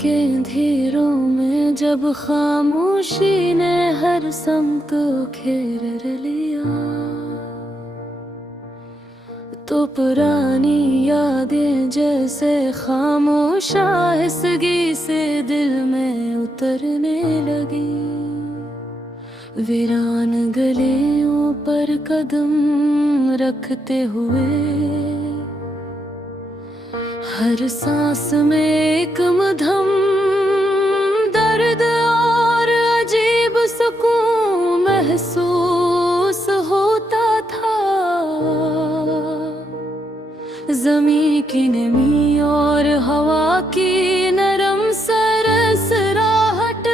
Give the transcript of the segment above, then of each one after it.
के अंधेरों में जब खामोशी ने हर समत घेर लिया, तो पुरानी यादें जैसे खामोश आहिस्तगी से दिल में उतरने लगी। वीरान गलियों पर कदम रखते हुए हर सांस में एक मधम दर्द और अजीब सुकून महसूस होता था। ज़मीं की नमी और हवा की नरम सरसराहट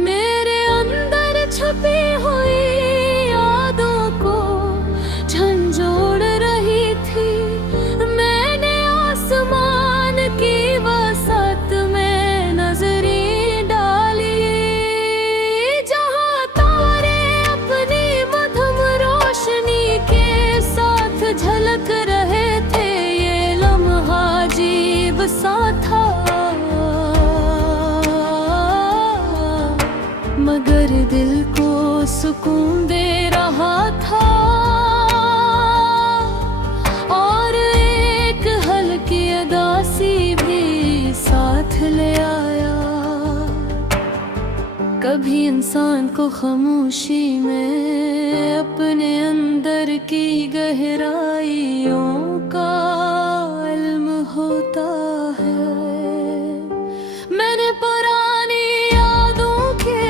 मेरे अंदर छपी हुई यादों को झंझोड़ रही थी। मैंने आसमान की वसत में नजरें डाली, जहां तारे अपनी मधुम रोशनी के साथ झलक रहे थे। ये लम्हा अजीब सा था, मगर दिल को सुकून दे रहा था और एक हल्की उदासी भी साथ ले आया। कभी इंसान को खामोशी में अपने अंदर की गहराइयों का इल्म होता है। मैंने पुरानी यादों के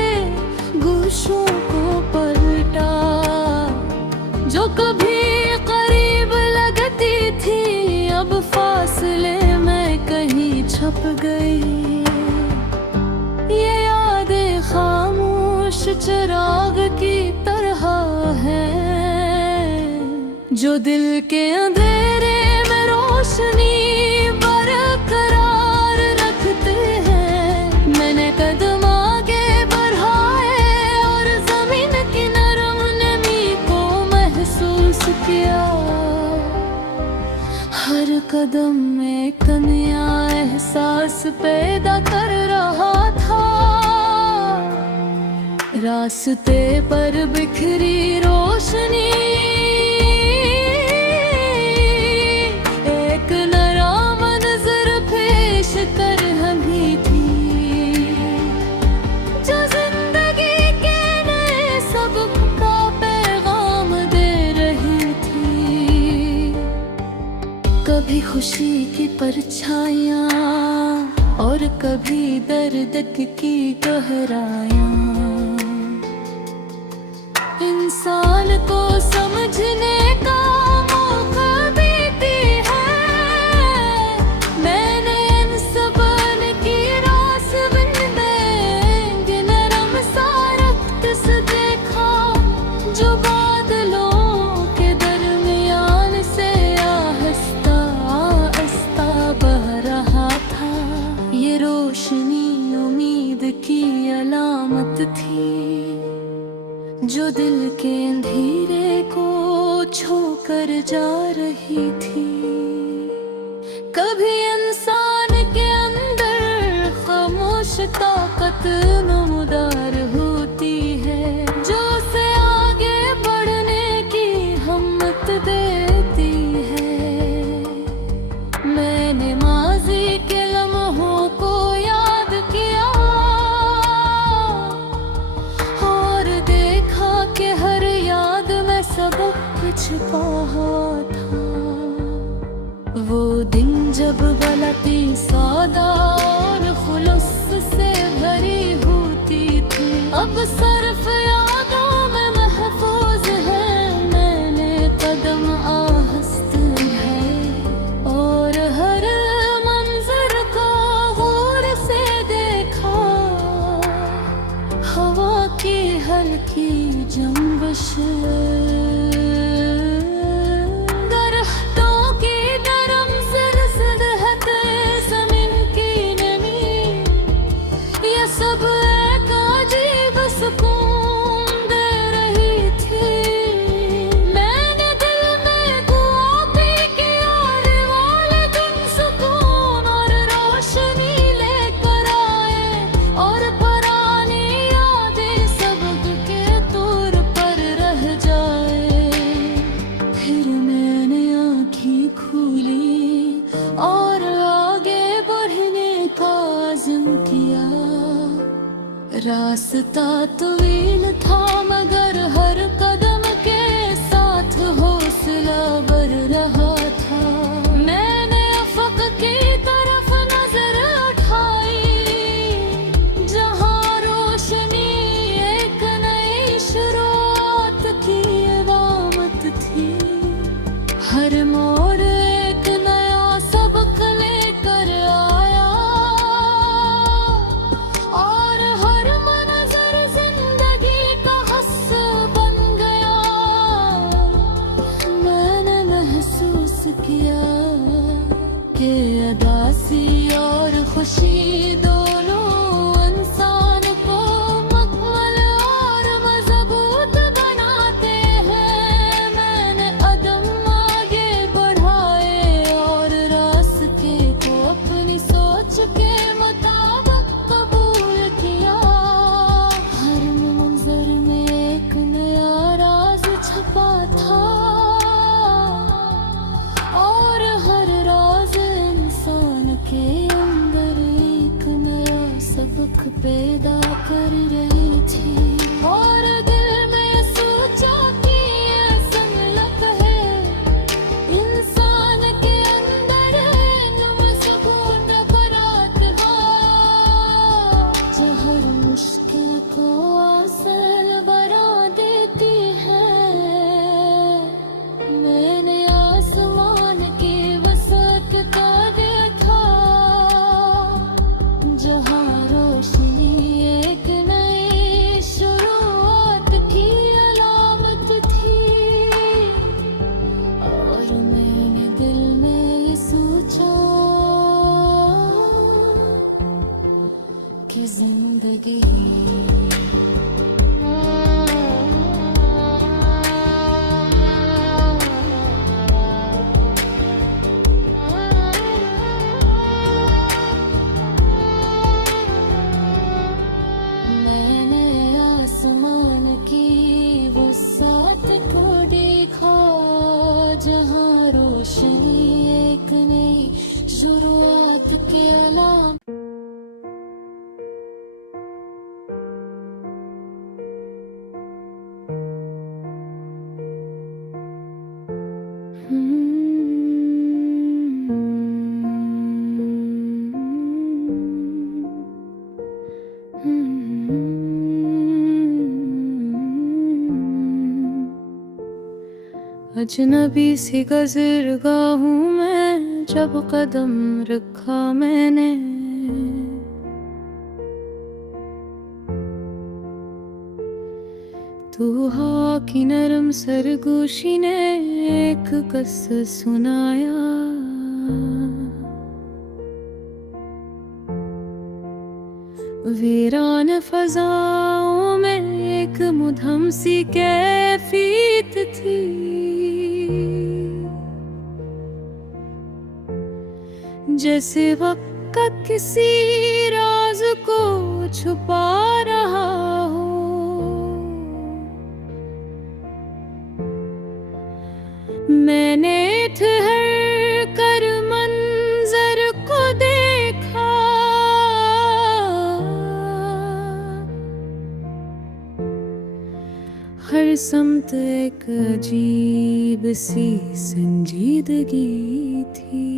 गोशों को पलटा, जो कभी करीब लगती थी अब फासले में कहीं छप गई। ये यादें खामोश चिराग की तरह हैं, जो दिल के अंधेरे में रोशनी बरकरार रखते हैं। मैंने कदम आगे बढ़ाए और जमीन की नरम नमी को महसूस किया। हर कदम एक नया एहसास पैदा कर रहा था। रास्ते पर बिखरी रोशनी एक नया मंजर पेश कर हमी थी, जो जिंदगी के नए सबक का पैगाम दे रही थी। कभी खुशी की परछाइयाँ और कभी दर्द की गहराइयाँ इंसान को समझने का मौका देती है। मैंने इन सबन की रास बिन देंगे नरम सा रक्त देखा, जो बादलों के दरमियान से आहिस्ता आहिस्ता बह रहा था। ये रोशनी उम्मीद की अलामत थी, जो दिल के अंधेरे को छोकर जा रही थी। कभी इंसान के अंदर खामोश ताकत नमदार होती है, जो उसे आगे बढ़ने की हिम्मत देती है। मैंने माजी के लम्हों को याद किया और देखा कि हर याद में सबक छिपा था। वो दिन जब गलती सादा और खुलूस से भरी होती थी, अब सिर्फ यादों में महफूज है। मैंने कदम आहिस्त है और हर मंजर को गौर से देखा। हवा की हल्की जंबश, दरख्तों की नरम सरसराहट, ज़मीन की नमी, ये सब एक अजीब सुकून दे रही थी। मैंने दिल में दुआ भी की और वाले दिन सुकून और रोशनी ले रास्ता तवील था मगर हर कदम के साथ हौसला बढ़ रहा था। मैंने अफक की तरफ नजर उठाई जहां रोशनी एक नई शुरुआत की अलामत थी। हर मोड़ एक नया सबक लेकर आया और हर मंजर जिंदगी का हस्स बन गया। मैंने महसूस किया कि उदासी और खुशी दोनों इंसान को मुकम्मल और मजबूत बनाते हैं। मैंने कदम आगे बढ़ाए और रास्ते को अपनी सोच के मुताबिक कबूल किया। हर मंजर में एक नया राज छपा था और हर राज इंसान के अंदर एक नया सबक पैदा कर रही थी। और दिल में सोचा कि ये संगलक है इंसान के अंदर सुकून बरात हा जो हर मुश्किल को आसान बना देती है। मैंने आसमान की वसत का देखा जहां रोशनी एक नई शुरुआत की अलामत थी। और मैंने दिल में ये सोचा कि जिंदगी मैंने आसमान की वसात को देखा जहां रोशनी एक नई शुरुआत के अलाम। अजनबी सी गुज़रगाह हूँ मैं जब कदम रखा मैंने। तू हवा की नरम सरगोशी ने एक किस्सा सुनाया। वीरान फजाओं में एक मुधम सी कैफियत थी। जैसे वक्त किसी राज को छुपा रहा हो। मैंने ठहर कर मंजर को देखा। हर समत एक अजीब सी संजीदगी थी।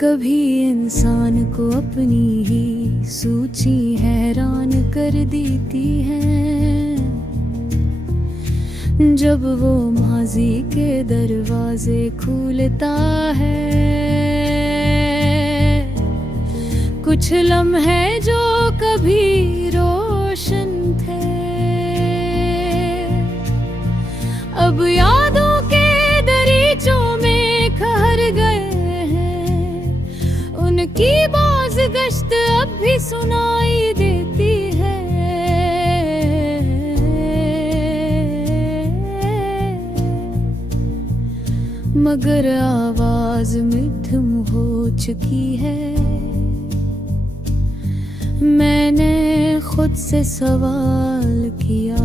कभी इंसान को अपनी ही सूची हैरान कर देती है। जब वो माजी के दरवाजे खोलता है। कुछ लम्हे जो कभी रोशन थे अब यादों के दरीचों में ठहर गए हैं। उनकी बाज़गश्त अब भी सुनाई देती है। मगर आवाज मिठम हो चुकी है। मैंने खुद से सवाल किया,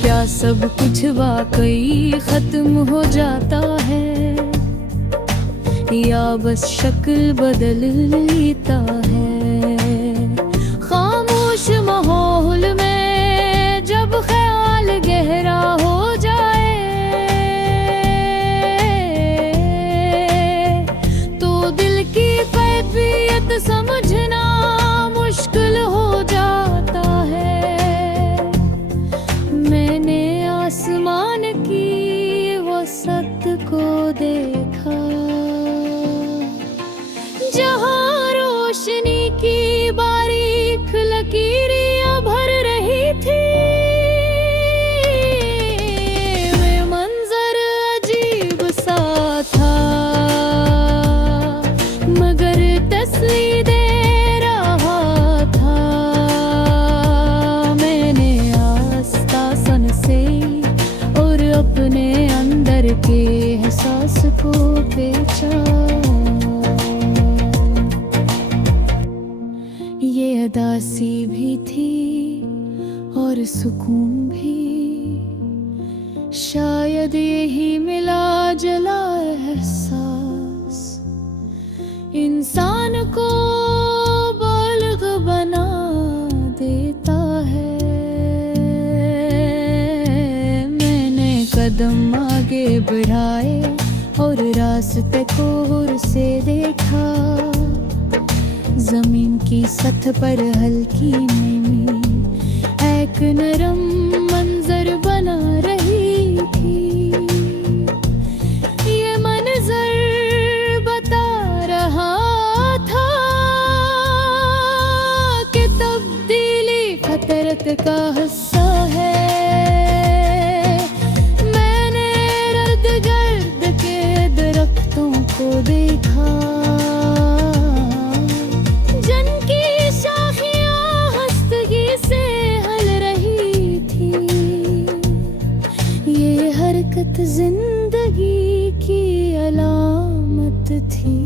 क्या सब कुछ वाकई खत्म हो जाता है या बस शक्ल बदल लेता है। खामोश माहौल में जब ख्याल गहरा हो जाए तो दिल की कैफियत समझना मुश्किल हो जाता है। मैंने आसमान की वसत को देखा जहाँ रोशनी की बारीक लकीरें भर रही थी। वे मंजर अजीब सा था मगर तस्वीर दे रहा था। मैंने आस्था सन से और अपने अंदर के एहसास को बेचा। ये उदासी भी थी और सुकून भी, शायद यही मिला जला एहसास इंसान को बालिग बना देता है। मैंने कदम आगे बढ़ाए और रास्ते को गौर से देखा। जमीन की सतह पर हल्की नमी एक नरम मंजर बना रही थी। ये मंजर बता रहा था कि तब्दीली फितरत का हिस्सा है। मैंने इर्द गिर्द के दरख्तों को देखा जिंदगी की अलामत थी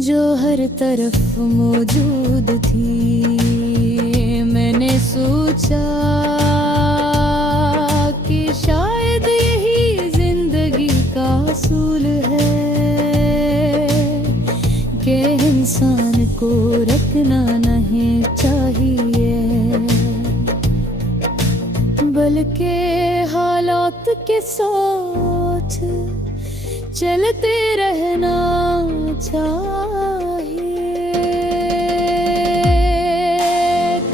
जो हर तरफ मौजूद थी। मैंने सोचा कि शायद यही जिंदगी का असूल है कि इंसान को रखना नहीं चाहिए बल्कि हालात के साथ चलते रहना चाहिए।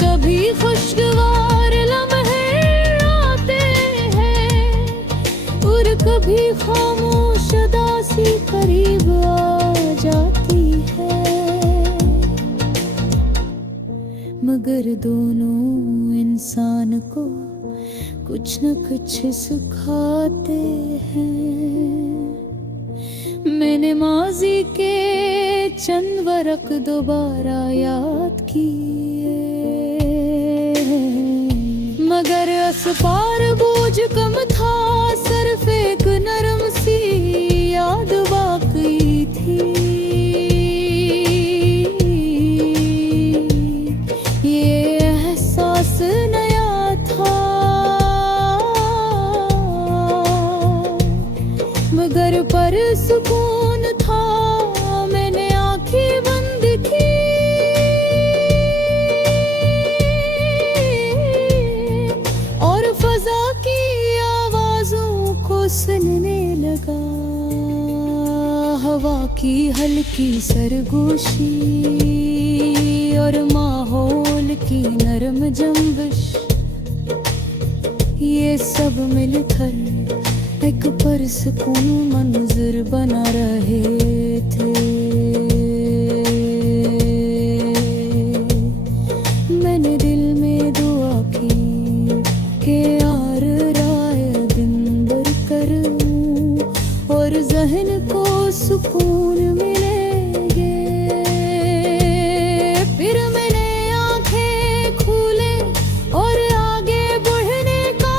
कभी खुशगवार लम्हे आते हैं और कभी खामोश उदासी करीब आ जाती है, मगर दोनों इंसान को कुछ न कुछ सिखाते हैं। मैंने माजी के चंद वरक दोबारा याद किए, मगर असपार बोझ कम था, सिर्फ एक नरम सी याद बाकी थी। ये एहसास नया था मगर पर सुकून था। मैंने आंखें बंद की और फजा की आवाजों को सुनने लगा। हवा की हल्की सरगोशी और माहौल की नरम जंबिश, ये सब मिलकर एक पुरसकून मंजर बना रहे थे। मैंने दिल में दुआ की कि यार राय दिन भर करूं और जहन को सुकून मिलेंगे। फिर मैंने आंखें खोले और आगे बढ़ने का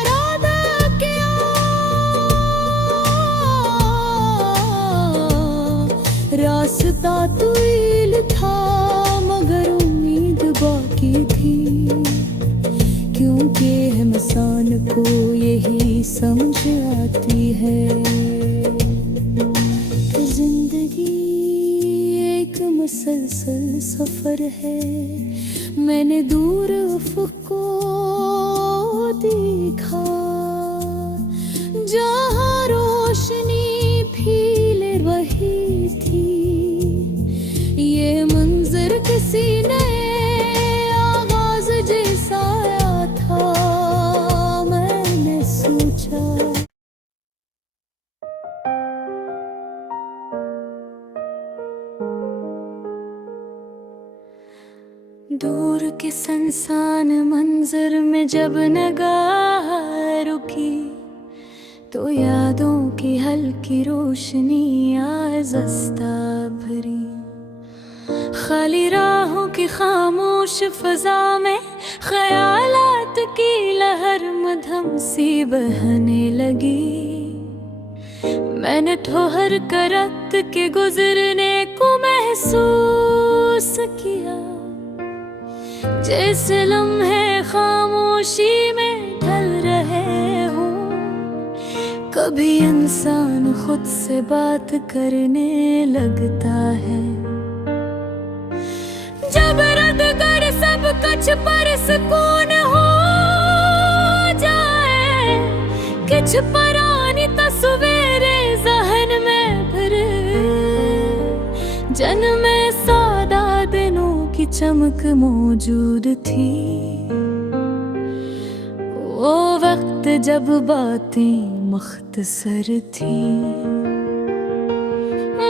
इरादा किया। रास्ता तवील था मगर उम्मीद बाकी थी, क्योंकि इंसान को यही समझ आती है। सफर है। मैंने दूर अफ़क़ को देखा, जहाँ रोशनी फील रही थी। ये मंजर किसी नए आगाज़ जैसा आया था। मैंने सोचा दूर के सुनसान मंजर में जब निगाह रुकी, तो यादों की हल्की रोशनी आज़स्ता भरी। खाली राहों की खामोश फ़ज़ा में ख़यालात की लहर मधम सी बहने लगी। मैंने ठोहर कर वक्त के गुजरने को महसूस किया, जैसे लम्हे खामोशी में ढल रहे हों। कभी इंसान खुद से बात करने लगता है, जब रद कर सब कुछ पर सुकून हो जाए। कुछ पुरानी तस्वीरें ज़हन में फिर जन्मे सादा दिनों की चमक मौजूद थी। वो वक्त जब बातें मुख्तसर थी,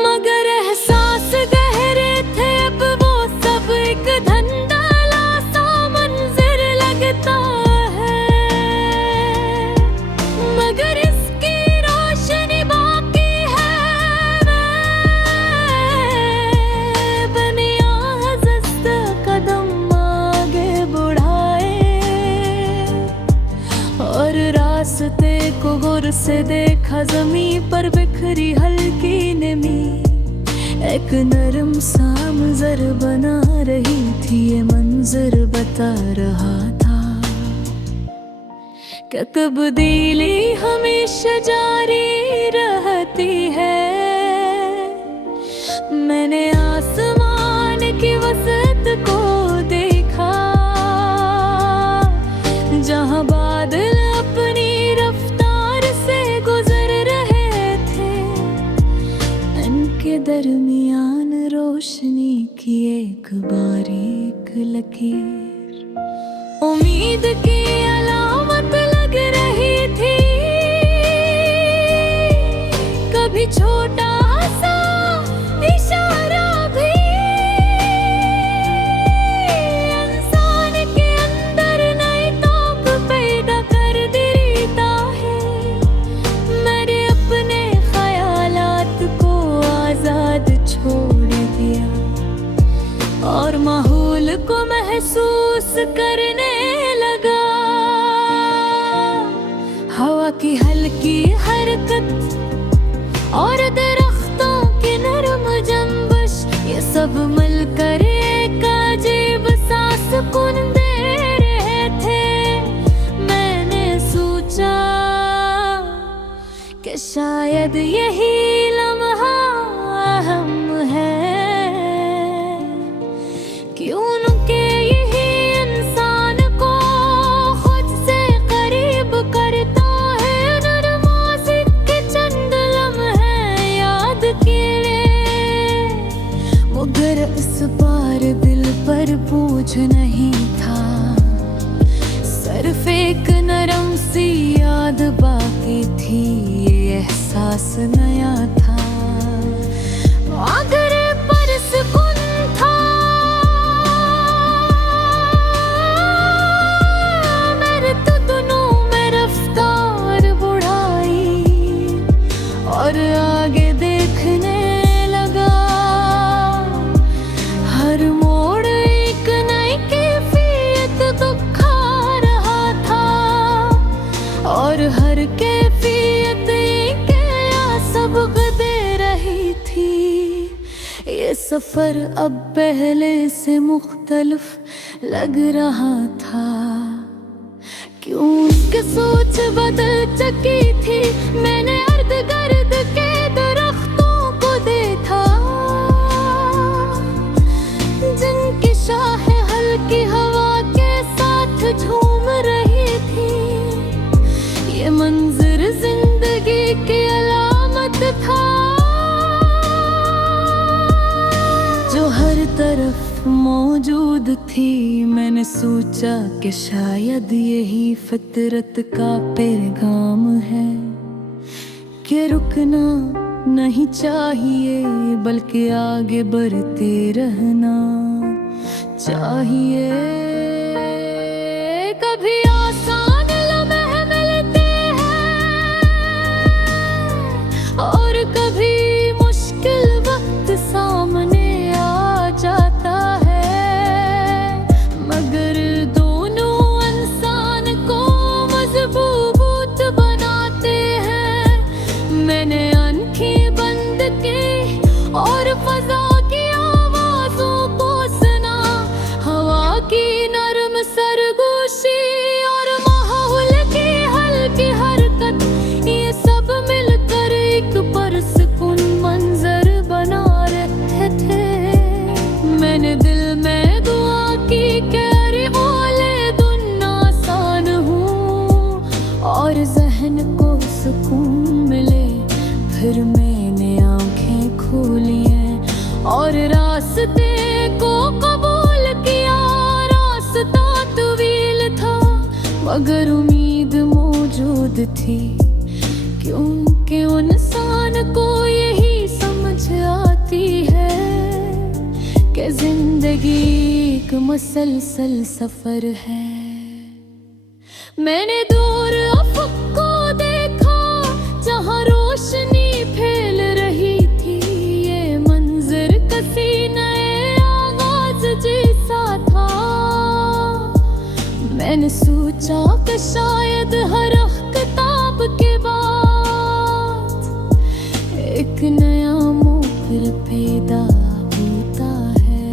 मगर एहसास गहरे थे। अब वो सब एक धंधला सा मंजर लगता है, मगर इसकी रोशनी बाकी है। बनिया जस्त कदम आगे बढ़ाए, और रास्ते को गौर से देखा। ज़मीं पर बिखरी हल्की नमी एक नरम सा मंजर बना रही थी। ये मंजर बता रहा था कि तब्दीली हमेशा जारी रहती है। मैंने आसमान की वसत को देखा, जहाँ बादल अपनी रफ्तार से गुजर रहे थे। इनके दरमियान रोशनी की एक बारीक लकीर उम्मीद की अलामत लग रही थी। कभी छोटा सा इशारा भी इंसान के अंदर नई ताक़त पैदा कर देता है। मैंने अपने ख्यालात को आज़ाद छोड़ दिया, और माहौल को महसूस करने लगा। हवा की हल्की हरकत और दरख्तों की नरम जंबश, ये सब मिलकर एक अजीब सा सुकून दे रहे थे। मैंने सोचा कि शायद यही लम्हा अहम है। क्यों के यही इंसान को खुद से करीब करता है। नरमाज़ के चंद लम्हे याद के लिए, मगर इस बार दिल पर बोझ नहीं था। सिर्फ एक नरम सी याद बाकी थी। ये एहसास नया था, मगर पर सुकून था। मेरे तो दोनों में रफ्तार बढ़ाई, और आगे देखने लगा। हर मोड़ एक नई कैफियत दिखा रहा था, और हर कैफियत एक नया सबक दे रही थी। ये सफर अब पहले से मुख्तलिफ लग रहा था। क्यों कि सोच बदल चुकी थी। मैंने अर्द गर्द के दरख्तों को देखा, जिनकी मौजूद थी। मैंने सोचा कि शायद यही फितरत का पैगाम है कि रुकना नहीं चाहिए बल्कि आगे बढ़ते रहना चाहिए। कभी आसान लम्हे मिलते हैं और कभी मुश्किल वक्त सामने आ जाता है, मगर दोनों इंसान को मजबूत बनाते हैं। मैंने आंखें बंद की और फजा की आवाजों को सुना, हवा की नरम सरगोशी और माहौल की हल्की हरकत, ये सब मिलकर एक पुरसकून मंजर बना रहे थे। मैंने दिल में दुआ की कि अरे ओले दुनिया आसान हूँ और जहन को सुकून मिले। फिर मैंने आंखें खोली हैं और रास्ते को कबूल किया। रास्ता तवील था मगर उम्मीद मौजूद थी, क्योंकि इंसान को यही समझ आती है कि जिंदगी एक मुसलसल सफर है। मैंने दूर अफक को देखा जहां रोशनी फैल रही थी, ये मंजर किसी नए आगाज जैसा था। मैंने सोचा कि शायद हर किताब के बाद एक नया मोड़ पैदा होता है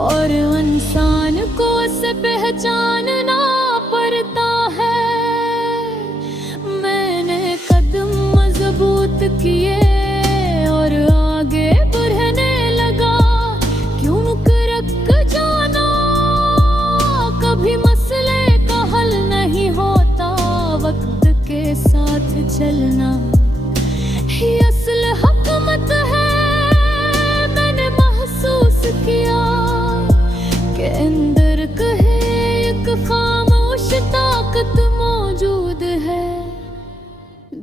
और इंसान को उसे पहचानना पड़ता है। मैंने कदम मजबूत किए और आगे बढ़ने लगा, क्योंकि रुक जाना कभी मसले का हल नहीं होता। वक्त के साथ चलना ही असल हकमत है। मैंने महसूस किया कि अंदर कहे एक खामोश ताकत मौजूद है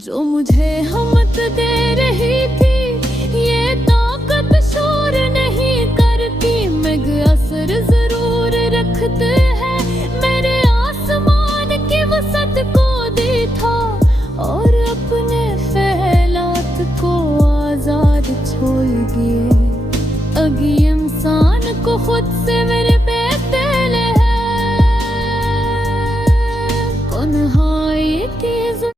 जो मुझे हिम्मत दे रही थी। ये ताकत शोर नहीं करती मगर असर जरूर रखते हैं। मेरे आसमान की वसत को देखा और अपने ख्यालात को आजाद छोड़ दिए। अगी इंसान को खुद से